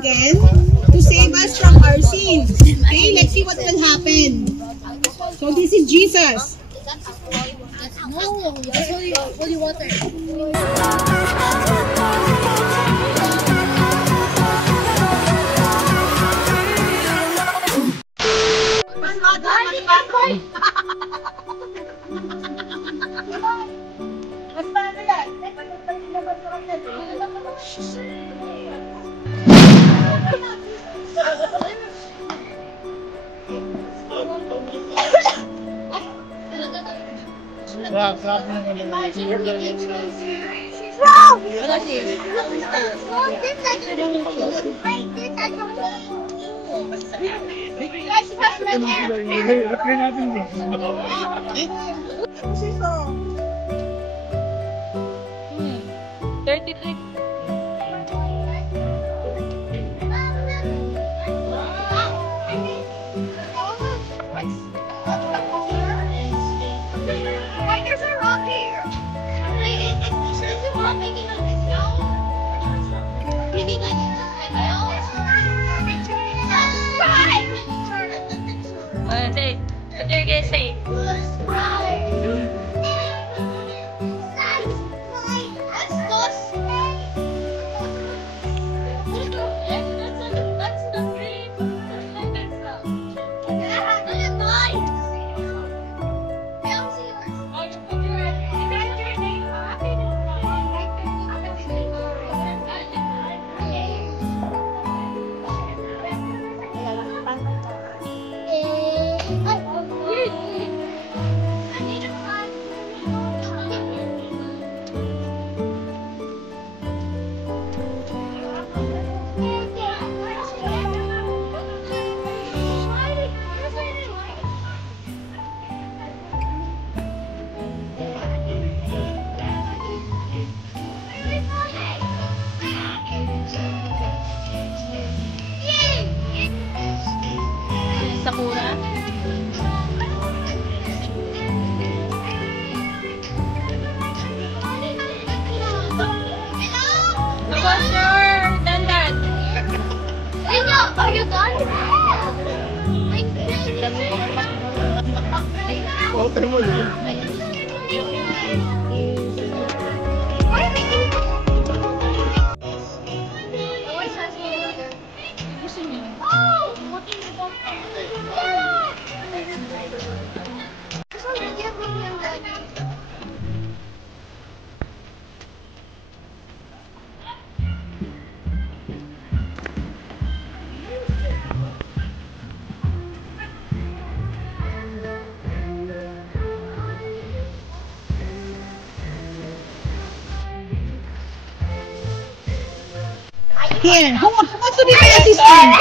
again to save us from our sins. Okay, let's see what will happen. So this is Jesus. No, that's holy water. What do you guys say? Sakura. What's your dandan? Are you done? Water mo yun. Here, who wants to be my assistant?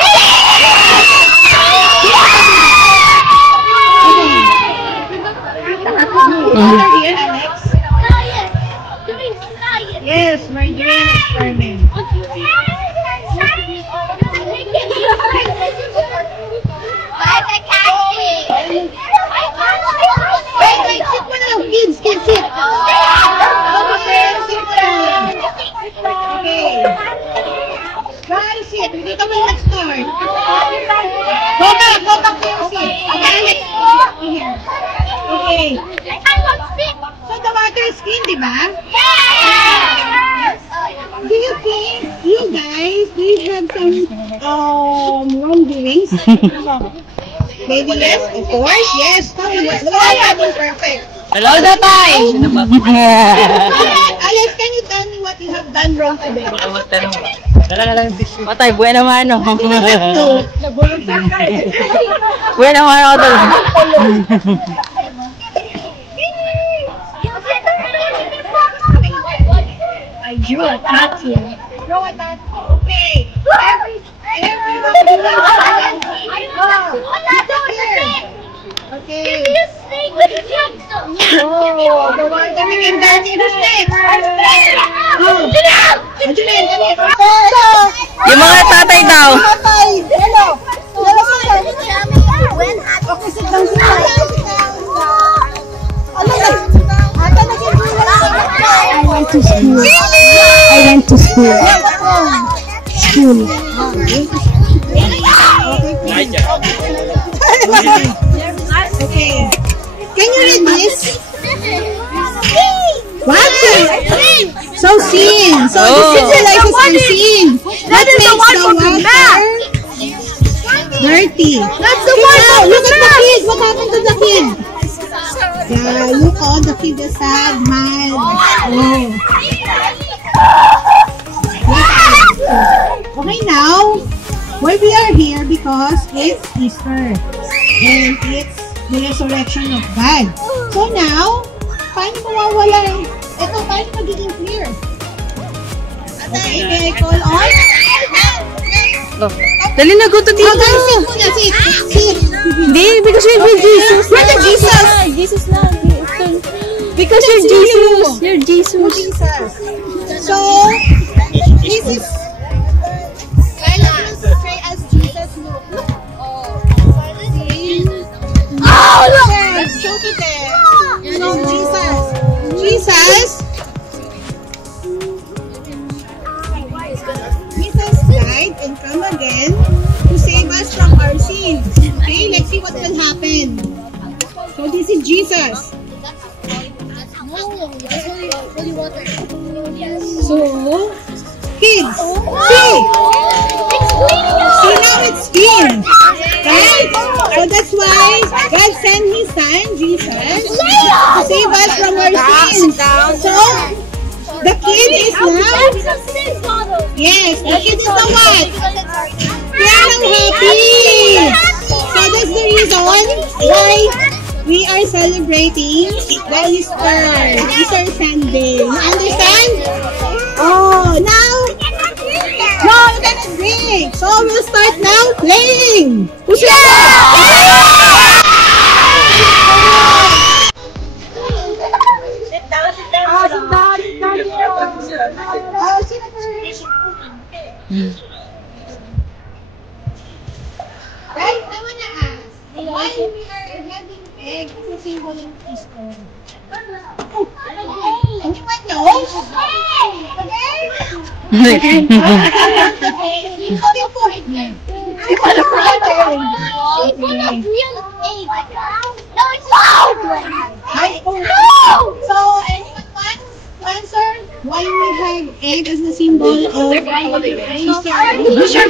Here, Alex. Yes, Margarine experiment. Wait, sit mo na. Kids, sit. Okay. Guys, sit. Hindi ka may nag-start. Go back to your seat. Alex, here. Okay. So the water is clean, di ba? Yes! Do you think, you guys, do you have some wrongdoings? Maybe yes, of course, yes. Wala natin perfect. Hello, Tatay! Alex, can you tell me what you have done wrong today? Patay, buena mano. Nabulog Buena mano to. I drew a tattoo. Draw a tattoo. Okay. Okay. Oh, the one that we can dance in the sticks. Yung mga tatay daw. Hello. Okay, sit down. I went to school. I went to school. School. Okay. Can you read this? What? So sin. So this symbolizes our sin. That makes the water dirty. That's the one. Now, look at the kid. What happened to the kid? Yeah, look on the kid is sad, mad. Oh. Okay, now why we are here because it's Easter and it's the resurrection of God. So now, paano mawawala? Ito, paano magiging clear? Okay, may I call on? Dali na, go to Oh, dito. guys, sit muna, sit. Hindi, because you're with Jesus. Where's the Jesus? Jesus lang. Because you're That's you. Jesus. You're Jesus. Jesus. So, this is pray as Jesus look. Oh, look! So there. So, Jesus died and come again to save us from our sins. Okay, let's see what will happen. So, this is Jesus. No, that's holy water. Yes. So, kids, see! See now it's clean. Right? So that's why God sent His Son, Jesus, to save us from our sins. So, the kid is now, yes, the kid is now what? They are now happy. So that's the reason why we are celebrating the Easter Sunday. You understand? Oh, now, no, you cannot drink. So we'll start now playing. Who's Right? I want to ask, why we are having egg as a symbol of Easter? Anyone knows? Okay? So, anyone wants to answer why we have egg as a symbol of Easter? Who's your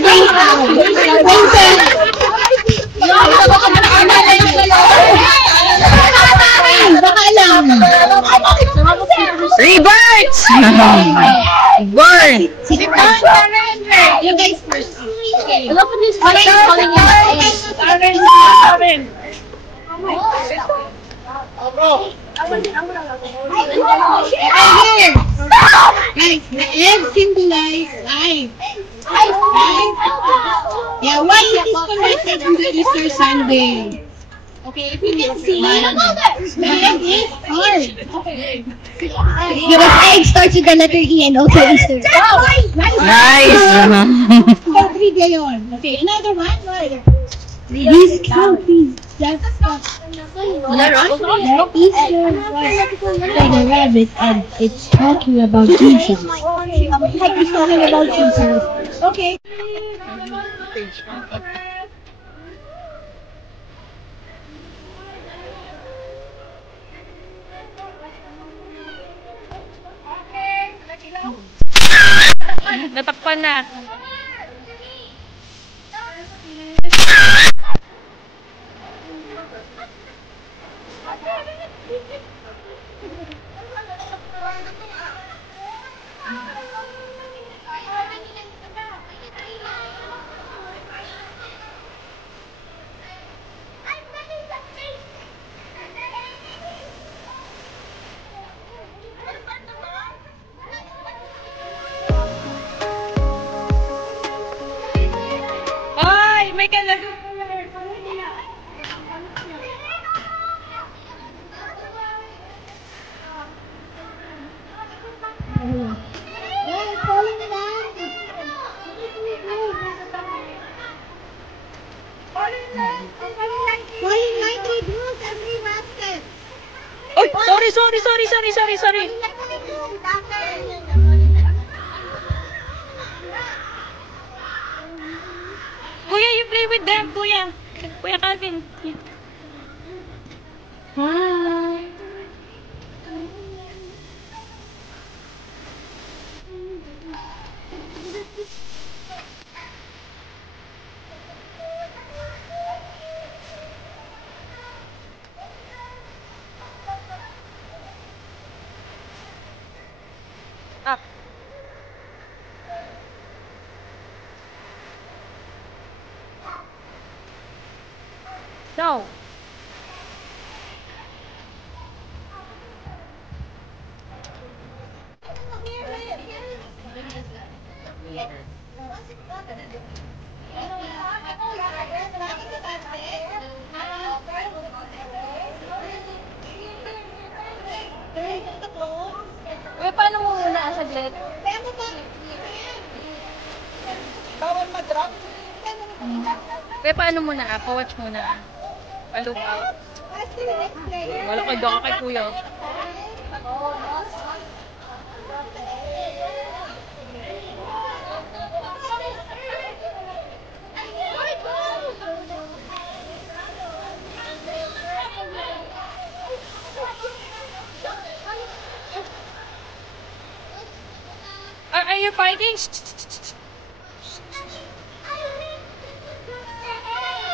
baka lang. Rebirth! Burn! You guys first. Okay. I love when this person calling you Guys, the egg symbolize life. Right? Yeah, why it is connected to the Easter Sunday? Okay, if you can see, the egg is hard. Okay. Because egg starts with the letter E and also Easter. Nice! So, trivia yun. Okay, another one. What? Please count, please. That's Easter was like a rabbit and it's talking about Jesus. It's talking about Jesus. Okay. Natakpan na. Ay, may kalagot. Oy, sorry. with them, Kuya. Kuya Calvin. Hi. Up. No. Uy, paano mo muna saglit? Bawal mag-drop. Uy, paano muna? Pa-watch muna. Pa-look out. Wala ka doon kay Kuya. Are you fighting?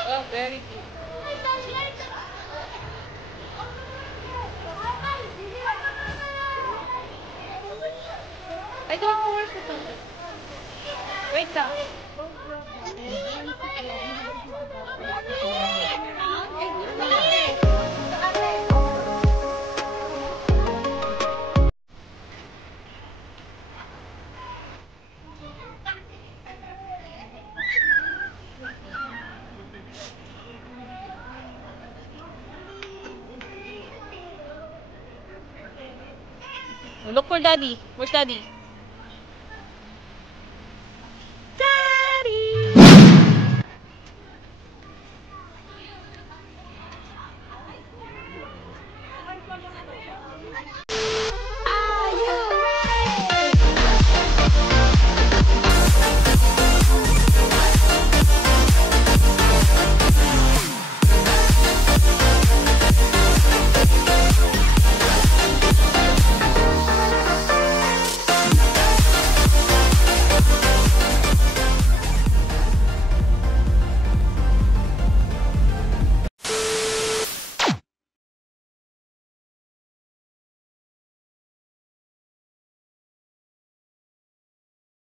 Oh, very good. I don't know where to go. Wait lang. Look for Daddy. Where's Daddy?